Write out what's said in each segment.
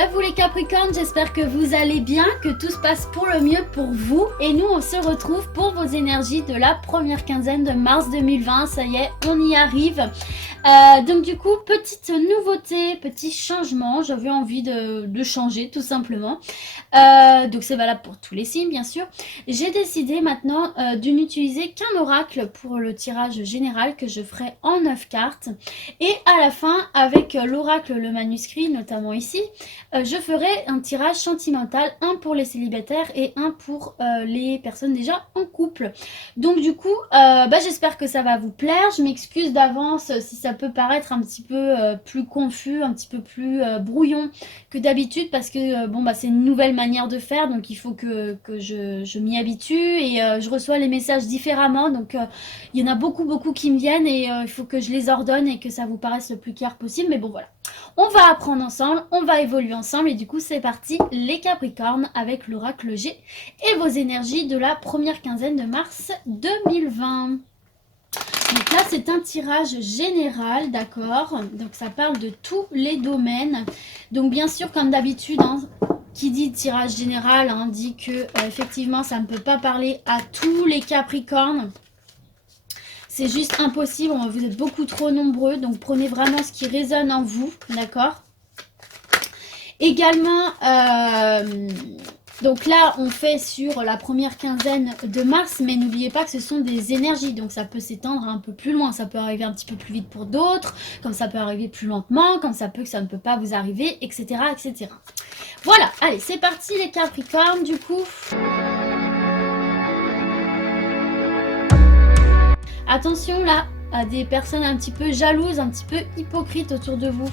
à vous les Capricornes, j'espère que vous allez bien, que tout se passe pour le mieux pour vous. Et nous, on se retrouve pour vos énergies de la première quinzaine de mars 2020. Ça y est, on y arrive. Donc du coup, petite nouveauté, petit changement. J'avais envie de changer tout simplement. Donc c'est valable pour tous les signes, bien sûr. J'ai décidé maintenant de n'utiliser qu'un oracle pour le tirage général que je ferai en 9 cartes. Et à la fin, avec l'oracle, le manuscrit, notamment ici, je ferai un tirage sentimental, un pour les célibataires et un pour les personnes déjà en couple. Donc du coup, j'espère que ça va vous plaire. Je m'excuse d'avance si ça peut paraître un petit peu plus confus, un petit peu plus brouillon que d'habitude, parce que c'est une nouvelle manière de faire, donc il faut que je m'y habitue et je reçois les messages différemment, donc il y en a beaucoup qui me viennent et il faut que je les ordonne et que ça vous paraisse le plus clair possible. Mais bon, voilà, on va apprendre ensemble, on va évoluer ensemble et du coup c'est parti les Capricornes avec l'oracle G et vos énergies de la première quinzaine de mars 2020. Donc là c'est un tirage général, d'accord, donc ça parle de tous les domaines. Donc bien sûr, comme d'habitude, qui dit tirage général dit que effectivement ça ne peut pas parler à tous les Capricornes. C'est juste impossible, vous êtes beaucoup trop nombreux, donc prenez vraiment ce qui résonne en vous, d'accord. Également, donc là on fait sur la première quinzaine de mars, mais n'oubliez pas que ce sont des énergies, donc ça peut s'étendre un peu plus loin, ça peut arriver un petit peu plus vite pour d'autres, comme ça peut arriver plus lentement, comme ça peut que ça ne peut pas vous arriver, etc. etc. Voilà, allez c'est parti les Capricornes du coup. Attention là à des personnes un petit peu jalouses, un petit peu hypocrites autour de vous.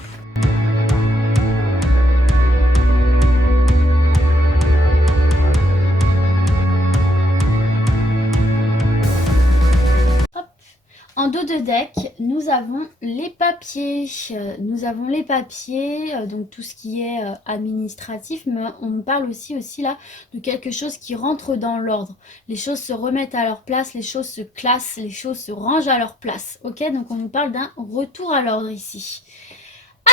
Hop. En dos de deck, nous avons les papiers. Donc tout ce qui est administratif, mais on me parle aussi là de quelque chose qui rentre dans l'ordre. Les choses se remettent à leur place, les choses se classent, les choses se rangent à leur place. Ok, donc on nous parle d'un retour à l'ordre ici.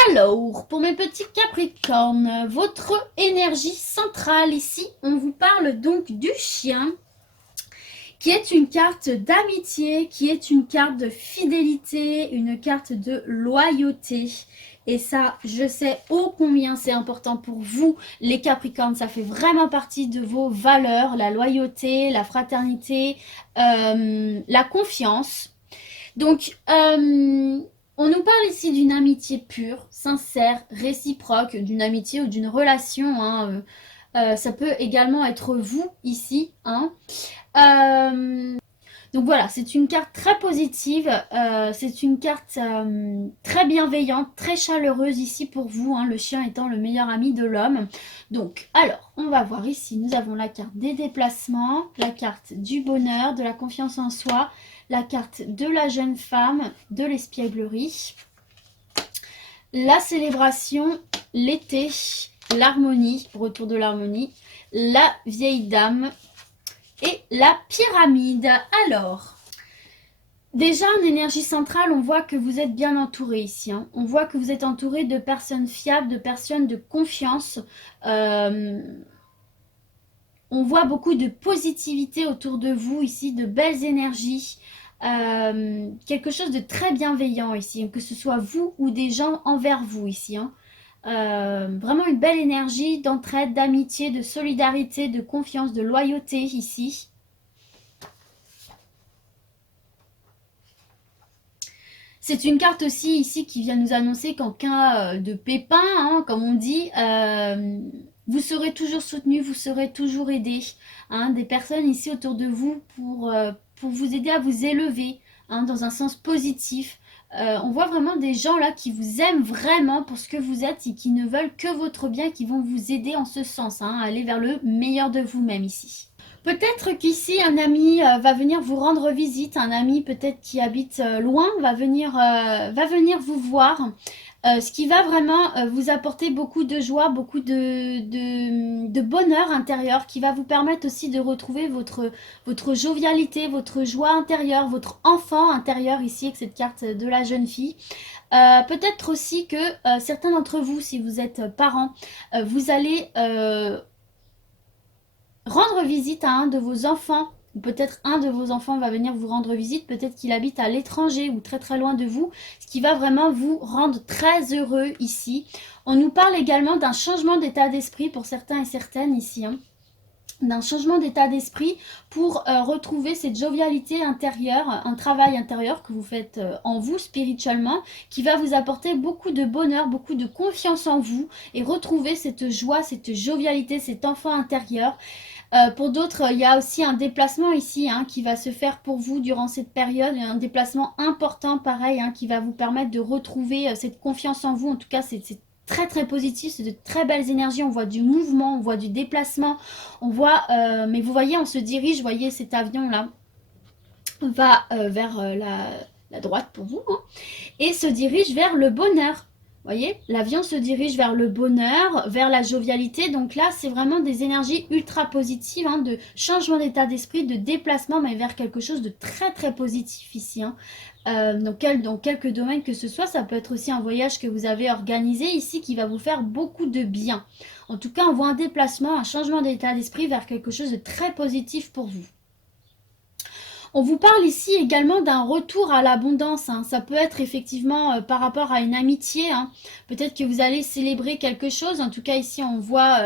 Alors, pour mes petits Capricornes, votre énergie centrale ici, on vous parle donc du chien, qui est une carte d'amitié, qui est une carte de fidélité, une carte de loyauté. Et ça, je sais ô combien c'est important pour vous, les Capricornes. Ça fait vraiment partie de vos valeurs, la loyauté, la fraternité, la confiance. Donc, on nous parle ici d'une amitié pure, sincère, réciproque, d'une amitié ou d'une relation. Ça peut également être vous ici. Donc voilà, c'est une carte très positive, c'est une carte très bienveillante, très chaleureuse ici pour vous, le chien étant le meilleur ami de l'homme. Donc, alors, on va voir ici, nous avons la carte des déplacements, la carte du bonheur, de la confiance en soi, la carte de la jeune femme, de l'espièglerie, la célébration, l'été, l'harmonie, retour de l'harmonie, la vieille dame, et la pyramide. Alors, déjà en énergie centrale, on voit que vous êtes bien entouré ici. On voit que vous êtes entouré de personnes fiables, de personnes de confiance. On voit beaucoup de positivité autour de vous ici, de belles énergies. Quelque chose de très bienveillant ici, que ce soit vous ou des gens envers vous ici. Vraiment une belle énergie d'entraide, d'amitié, de solidarité, de confiance, de loyauté ici. C'est une carte aussi ici qui vient nous annoncer qu'en cas de pépin, comme on dit, vous serez toujours soutenu, vous serez toujours aidé. Des personnes ici autour de vous pour vous aider à vous élever dans un sens positif. On voit vraiment des gens là qui vous aiment vraiment pour ce que vous êtes et qui ne veulent que votre bien, qui vont vous aider en ce sens, à aller vers le meilleur de vous-même ici. Peut-être qu'ici un ami va venir vous rendre visite, un ami peut-être qui habite loin va venir vous voir. ce qui va vraiment vous apporter beaucoup de joie, beaucoup de bonheur intérieur, qui va vous permettre aussi de retrouver votre jovialité, votre joie intérieure, votre enfant intérieur ici avec cette carte de la jeune fille. Peut-être aussi que certains d'entre vous, si vous êtes parents, vous allez rendre visite à un de vos enfants. Peut-être un de vos enfants va venir vous rendre visite, peut-être qu'il habite à l'étranger ou très très loin de vous, ce qui va vraiment vous rendre très heureux ici. On nous parle également d'un changement d'état d'esprit pour certains et certaines ici, hein, d'un changement d'état d'esprit pour retrouver cette jovialité intérieure, un travail intérieur que vous faites en vous spirituellement, qui va vous apporter beaucoup de bonheur, beaucoup de confiance en vous et retrouver cette joie, cette jovialité, cet enfant intérieur. Pour d'autres, il y a aussi un déplacement ici hein, qui va se faire pour vous durant cette période, un déplacement important pareil hein, qui va vous permettre de retrouver cette confiance en vous. En tout cas, c'est très très positif, c'est de très belles énergies, on voit du mouvement, on voit du déplacement, on voit, mais vous voyez, on se dirige, vous voyez cet avion là, va vers la droite pour vous, hein, et se dirige vers le bonheur. Vous voyez, l'avion se dirige vers le bonheur, vers la jovialité. Donc là, c'est vraiment des énergies ultra positives, hein, de changement d'état d'esprit, de déplacement, mais vers quelque chose de très très positif ici. Hein. Dans quelques domaines que ce soit, ça peut être aussi un voyage que vous avez organisé ici qui va vous faire beaucoup de bien. En tout cas, on voit un déplacement, un changement d'état d'esprit vers quelque chose de très positif pour vous. On vous parle ici également d'un retour à l'abondance. Hein. Ça peut être effectivement par rapport à une amitié. Hein. Peut-être que vous allez célébrer quelque chose. En tout cas, ici, on voit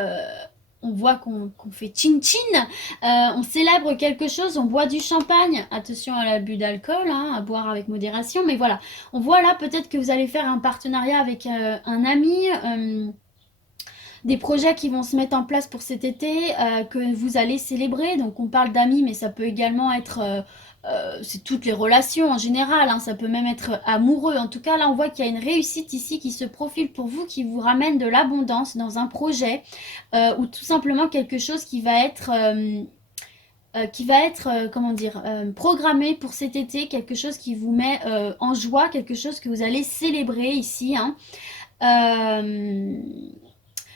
qu'on fait chin-chin. On célèbre quelque chose, on boit du champagne. Attention à l'abus d'alcool, hein, à boire avec modération. Mais voilà, on voit là peut-être que vous allez faire un partenariat avec un ami. Des projets qui vont se mettre en place pour cet été, que vous allez célébrer. Donc on parle d'amis, mais ça peut également être... c'est toutes les relations en général, hein, ça peut même être amoureux. En tout cas, là, on voit qu'il y a une réussite ici qui se profile pour vous, qui vous ramène de l'abondance dans un projet ou tout simplement quelque chose qui va être... comment dire, programmé pour cet été, quelque chose qui vous met en joie, quelque chose que vous allez célébrer ici. Hein.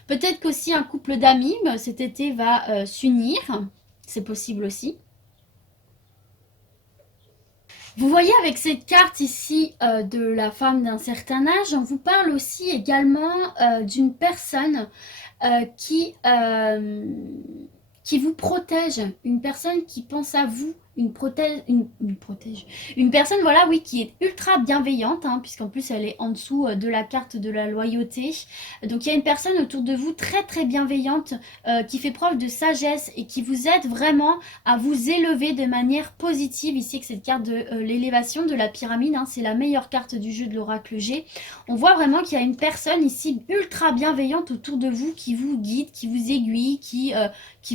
Peut-être qu'aussi un couple d'amis cet été va s'unir, c'est possible aussi. Vous voyez avec cette carte ici de la femme d'un certain âge, on vous parle aussi également d'une personne qui vous protège, une personne qui pense à vous, une personne voilà oui qui est ultra bienveillante hein, puisqu'en plus elle est en dessous de la carte de la loyauté. Donc il y a une personne autour de vous très très bienveillante qui fait preuve de sagesse et qui vous aide vraiment à vous élever de manière positive ici avec cette carte de l'élévation de la pyramide. Hein, c'est la meilleure carte du jeu de l'oracle G. On voit vraiment qu'il y a une personne ici ultra bienveillante autour de vous qui vous guide, qui vous aiguille, qui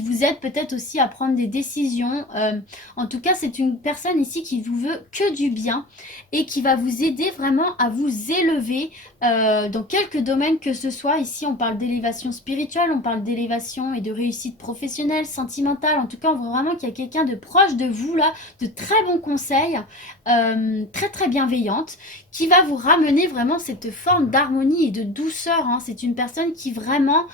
vous aide peut-être aussi à prendre des décisions. En tout cas, c'est une personne ici qui vous veut que du bien et qui va vous aider vraiment à vous élever dans quelques domaines que ce soit. Ici, on parle d'élévation spirituelle, on parle d'élévation et de réussite professionnelle, sentimentale. En tout cas, on voit vraiment qu'il y a quelqu'un de proche de vous, là, de très bons conseils, très très bienveillante, qui va vous ramener vraiment cette forme d'harmonie et de douceur. Hein. C'est une personne qui vraiment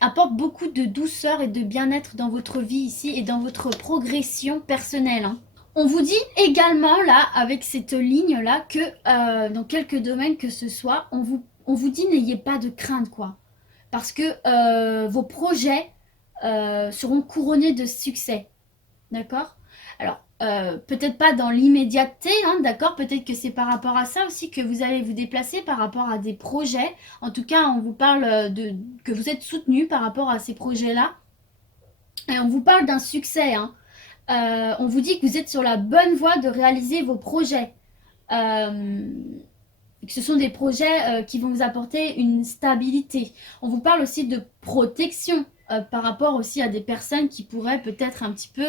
apporte beaucoup de douceur et de bien-être dans votre vie ici et dans votre progression personnelle. Hein. On vous dit également là, avec cette ligne-là, que dans quelques domaines que ce soit, on vous dit n'ayez pas de crainte, quoi. Parce que vos projets seront couronnés de succès. D'accord ? Alors, peut-être pas dans l'immédiateté, hein, d'accord ? Peut-être que c'est par rapport à ça aussi que vous allez vous déplacer par rapport à des projets. En tout cas, on vous parle que vous êtes soutenu par rapport à ces projets-là. Et on vous parle d'un succès. Hein. On vous dit que vous êtes sur la bonne voie de réaliser vos projets. Que ce sont des projets qui vont vous apporter une stabilité. On vous parle aussi de protection par rapport aussi à des personnes qui pourraient peut-être un petit peu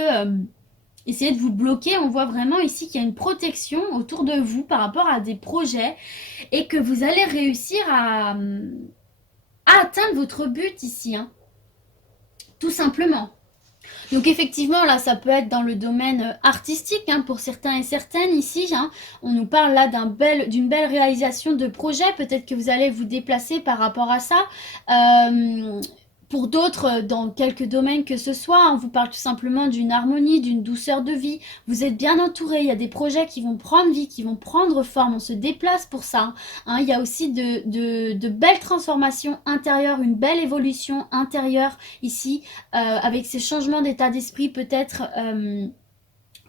essayer de vous bloquer. On voit vraiment ici qu'il y a une protection autour de vous par rapport à des projets et que vous allez réussir à atteindre votre but ici. Hein. Tout simplement. Donc effectivement, là, ça peut être dans le domaine artistique, hein, pour certains et certaines ici, hein. On nous parle là d'une belle réalisation de projet. Peut-être que vous allez vous déplacer par rapport à ça. Euh, pour d'autres, dans quelques domaines que ce soit, on vous parle tout simplement d'une harmonie, d'une douceur de vie. Vous êtes bien entouré. Il y a des projets qui vont prendre vie, qui vont prendre forme. On se déplace pour ça, hein. Il y a aussi de belles transformations intérieures, une belle évolution intérieure ici, avec ces changements d'état d'esprit peut-être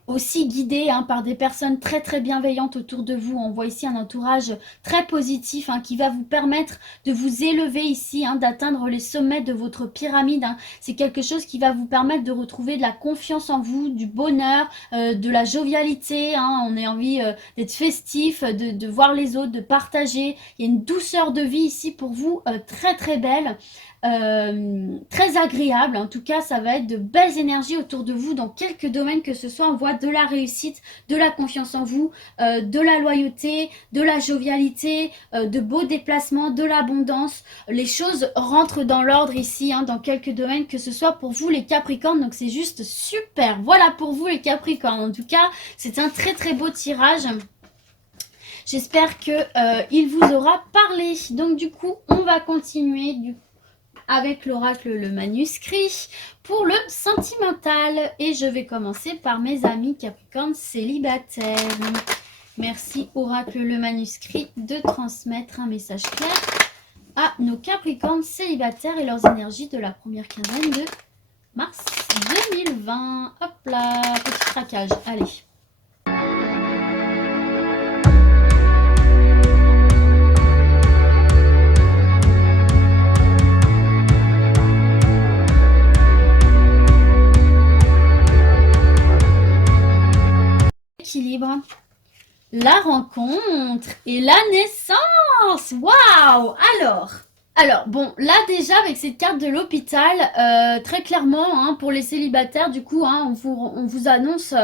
aussi guidés, hein, par des personnes très très bienveillantes autour de vous. On voit ici un entourage très positif, hein, qui va vous permettre de vous élever ici, hein, d'atteindre les sommets de votre pyramide, hein. C'est quelque chose qui va vous permettre de retrouver de la confiance en vous, du bonheur, de la jovialité, hein. On a envie d'être festif, de voir les autres, de partager. Il y a une douceur de vie ici pour vous, très très belle. Très agréable. En tout cas, ça va être de belles énergies autour de vous dans quelques domaines que ce soit. On voit de la réussite, de la confiance en vous, de la loyauté, de la jovialité, de beaux déplacements, de l'abondance. Les choses rentrent dans l'ordre ici, hein, dans quelques domaines que ce soit pour vous les Capricornes. Donc c'est juste super. Voilà pour vous les Capricornes. En tout cas, c'est un très très beau tirage. J'espère que il vous aura parlé. Donc du coup, on va continuer avec l'oracle le manuscrit pour le sentimental. Et je vais commencer par mes amis Capricorne célibataires. Merci oracle le manuscrit de transmettre un message clair à nos Capricornes célibataires et leurs énergies de la première quinzaine de mars 2020. Hop là, petit craquage, allez. Équilibre, la rencontre et la naissance. Waouh! Alors, bon, là déjà avec cette carte de l'hôpital, très clairement, hein, pour les célibataires, du coup, hein, on vous annonce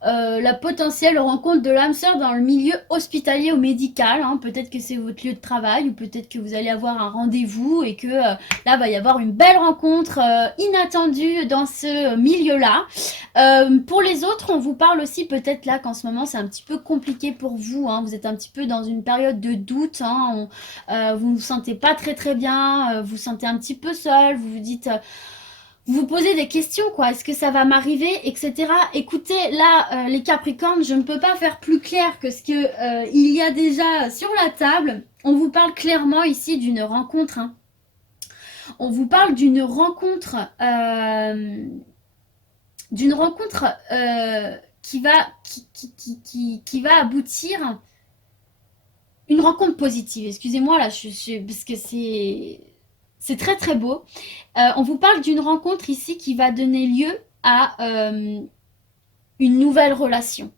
la potentielle rencontre de l'âme sœur dans le milieu hospitalier ou médical, hein. Peut-être que c'est votre lieu de travail ou peut-être que vous allez avoir un rendez-vous et que là, va y avoir une belle rencontre inattendue dans ce milieu-là. Pour les autres, on vous parle aussi peut-être là qu'en ce moment, c'est un petit peu compliqué pour vous, hein. Vous êtes un petit peu dans une période de doute, hein. Vous ne vous sentez pas très très bien, vous vous sentez un petit peu seul, vous vous dites... vous vous posez des questions, quoi. Est-ce que ça va m'arriver, etc. Écoutez, là, les Capricornes, je ne peux pas faire plus clair que ce que il y a déjà sur la table. On vous parle clairement ici d'une rencontre, hein. On vous parle d'une rencontre, qui va aboutir. Une rencontre positive. Excusez-moi, là, parce que c'est très très beau. On vous parle d'une rencontre ici qui va donner lieu à une nouvelle relation.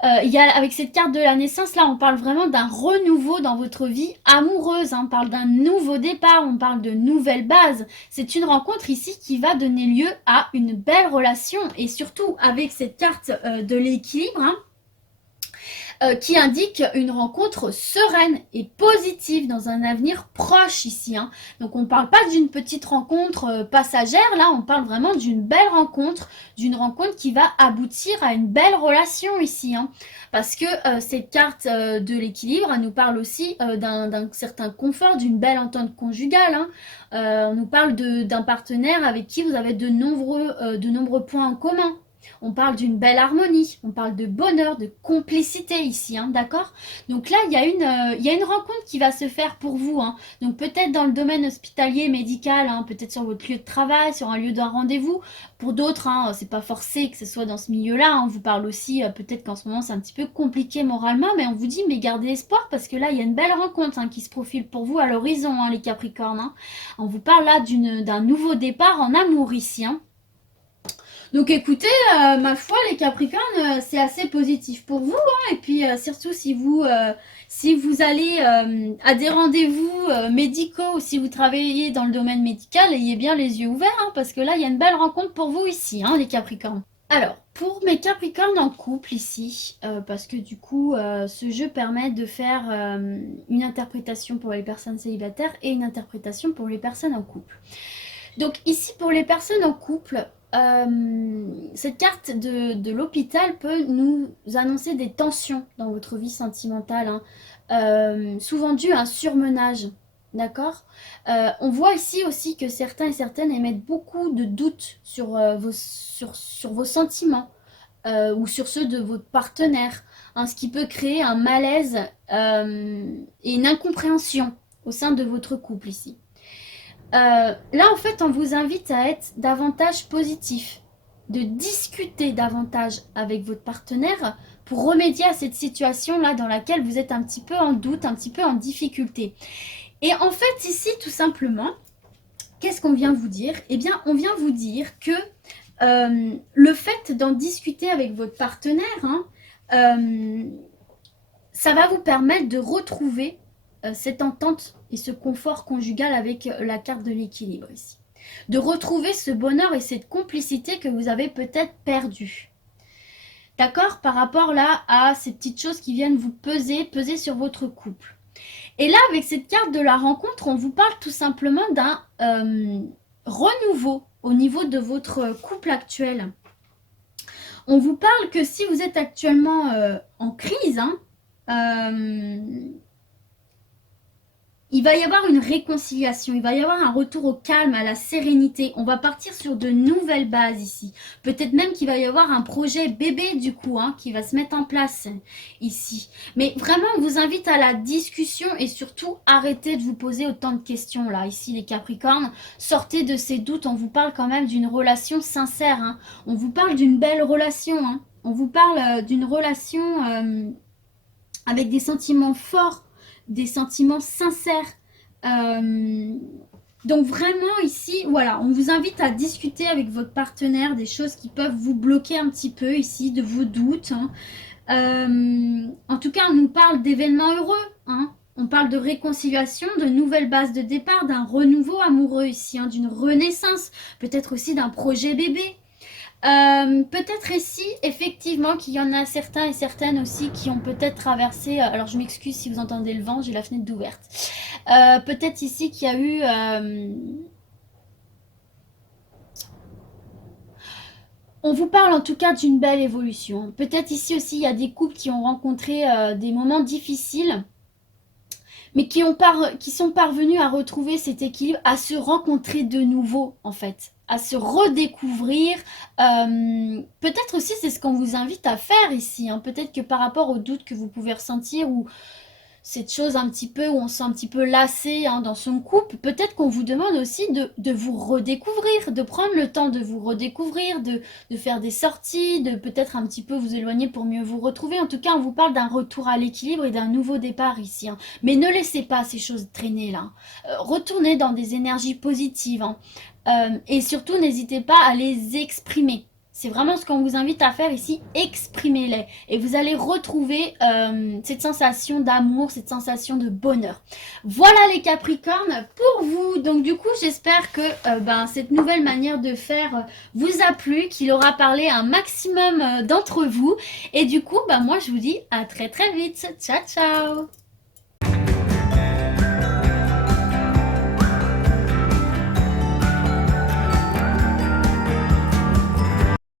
Avec cette carte de la naissance, là, on parle vraiment d'un renouveau dans votre vie amoureuse, hein. On parle d'un nouveau départ, on parle de nouvelles bases. C'est une rencontre ici qui va donner lieu à une belle relation. Et surtout, avec cette carte de l'équilibre, hein, qui indique une rencontre sereine et positive dans un avenir proche ici, hein. Donc on ne parle pas d'une petite rencontre passagère, là on parle vraiment d'une belle rencontre, d'une rencontre qui va aboutir à une belle relation ici, hein. Parce que cette carte de l'équilibre nous parle aussi d'un certain confort, d'une belle entente conjugale, hein. On nous parle d'un partenaire avec qui vous avez de nombreux points en commun. On parle d'une belle harmonie, on parle de bonheur, de complicité ici, hein, d'accord? Donc là, il y a une rencontre qui va se faire pour vous, hein. Donc peut-être dans le domaine hospitalier, médical, hein, peut-être sur votre lieu de travail, sur un lieu d'un rendez-vous. Pour d'autres, hein, c'est pas forcé que ce soit dans ce milieu-là, hein. On vous parle aussi, peut-être qu'en ce moment c'est un petit peu compliqué moralement, mais on vous dit, mais gardez espoir parce que là, il y a une belle rencontre, hein, qui se profile pour vous à l'horizon, hein, les Capricornes, hein. On vous parle là d'un nouveau départ en amour ici, hein. Donc écoutez, ma foi, les Capricornes, c'est assez positif pour vous, hein. Et puis surtout si vous allez à des rendez-vous médicaux ou si vous travaillez dans le domaine médical, ayez bien les yeux ouverts, hein, parce que là, il y a une belle rencontre pour vous ici, hein, les Capricornes. Alors, pour mes Capricornes en couple ici, parce que du coup, ce jeu permet de faire une interprétation pour les personnes célibataires et une interprétation pour les personnes en couple. Donc ici, pour les personnes en couple, cette carte de l'hôpital peut nous annoncer des tensions dans votre vie sentimentale, hein. Souvent dû à un surmenage, d'accord. On voit ici aussi que certains et certaines émettent beaucoup de doutes sur, sur vos sentiments ou sur ceux de votre partenaire, hein, ce qui peut créer un malaise et une incompréhension au sein de votre couple ici. Là, en fait, on vous invite à être davantage positif, de discuter davantage avec votre partenaire pour remédier à cette situation-là dans laquelle vous êtes un petit peu en doute, un petit peu en difficulté. Et en fait, ici, tout simplement, qu'est-ce qu'on vient vous dire? Eh bien, on vient vous dire que le fait d'en discuter avec votre partenaire, hein, ça va vous permettre de retrouver cette entente et ce confort conjugal avec la carte de l'équilibre ici. De retrouver ce bonheur et cette complicité que vous avez peut-être perdu. D'accord? Par rapport là à ces petites choses qui viennent vous peser sur votre couple. Et là, avec cette carte de la rencontre, on vous parle tout simplement d'un renouveau au niveau de votre couple actuel. On vous parle que si vous êtes actuellement en crise, hein, il va y avoir une réconciliation, il va y avoir un retour au calme, à la sérénité. On va partir sur de nouvelles bases ici. Peut-être même qu'il va y avoir un projet bébé du coup, hein, qui va se mettre en place ici. Mais vraiment, on vous invite à la discussion et surtout arrêtez de vous poser autant de questions là. Ici, les Capricornes, sortez de ces doutes. On vous parle quand même d'une relation sincère, hein. On vous parle d'une belle relation, hein. On vous parle d'une relation avec des sentiments forts, des sentiments sincères. Donc vraiment ici, voilà, on vous invite à discuter avec votre partenaire des choses qui peuvent vous bloquer un petit peu ici, de vos doutes, hein. En tout cas, on nous parle d'événements heureux, hein. On parle de réconciliation, de nouvelles bases de départ, d'un renouveau amoureux ici, hein, d'une renaissance, peut-être aussi d'un projet bébé. Peut-être ici, effectivement, qu'il y en a certains et certaines aussi qui ont peut-être traversé... alors, je m'excuse si vous entendez le vent, j'ai la fenêtre ouverte. Peut-être ici qu'il y a eu... on vous parle en tout cas d'une belle évolution. Peut-être ici aussi, il y a des couples qui ont rencontré des moments difficiles, mais qui sont parvenus à retrouver cet équilibre, à se rencontrer de nouveau, en fait, à se redécouvrir. Peut-être aussi, c'est ce qu'on vous invite à faire ici, hein. Peut-être que par rapport aux doutes que vous pouvez ressentir, ou cette chose un petit peu où on se sent un petit peu lassé, hein, dans son couple, peut-être qu'on vous demande aussi de vous redécouvrir, de prendre le temps de vous redécouvrir, de faire des sorties, de peut-être un petit peu vous éloigner pour mieux vous retrouver. En tout cas, on vous parle d'un retour à l'équilibre et d'un nouveau départ ici, hein. Mais ne laissez pas ces choses traîner là. Retournez dans des énergies positives, hein. Et surtout, n'hésitez pas à les exprimer. C'est vraiment ce qu'on vous invite à faire ici, exprimez-les. Et vous allez retrouver cette sensation d'amour, cette sensation de bonheur. Voilà les Capricornes pour vous. Donc du coup, j'espère que cette nouvelle manière de faire vous a plu, qu'il aura parlé à un maximum d'entre vous. Et du coup, moi je vous dis à très très vite. Ciao, ciao!